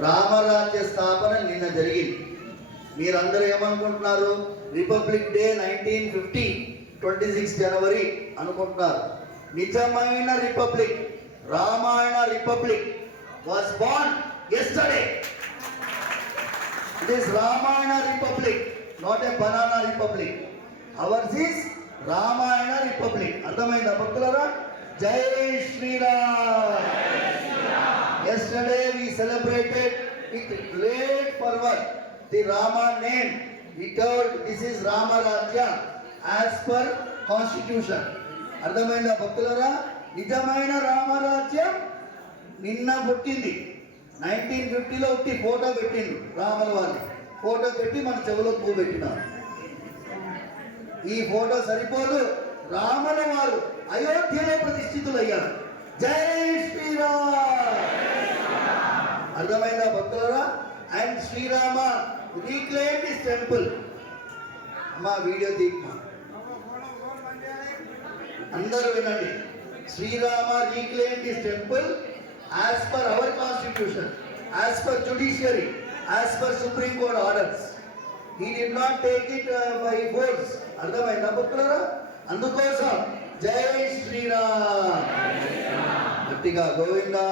రామరాజ్య స్థాపన నిన్న జరిగింది. మీరందరూ ఏమనుకుంటున్నారు? రిపబ్లిక్ డే 1950 26 జనవరి అనుకుంటున్నారు. నిజమైన republic, Ramayana republic was born yesterday. It is Ramayana Republic, not a banana republic. Ours is Ramayana Republic. అర్థమైందా భక్తులారా? జై Sriram. Yesterday we celebrated with great fervor the Rama name. We told this is Rama Rajya as per constitution. అర్థమైందా భక్తులారా? నిజమైన రామరాజ్యం నిన్న పుట్టింది. 1950లో ఒకటి photo పెట్టిండు రాముల వారిని. ఫోటో పెట్టి మన చెవులో పువ్వు పెట్టినారు. ఈ ఫోటో సరిపోదు, రాముల వారు అయోధ్యలో ప్రతిష్ఠితులయ్యారు. జై శ్రీరామ్. అర్థమైందా భక్తులారా? And Shrirama reclaim this temple. అమ్మా వీడియో తీయమ్మా, అందరూ వినండి. Shrirama reclaim this temple as per our constitution, as per judiciary, as per Supreme Court orders. He did not take it by force. అర్థమైందా భక్తులారా? అందుకోసం జై శ్రీరామ్. గట్టిగా గోవిందా.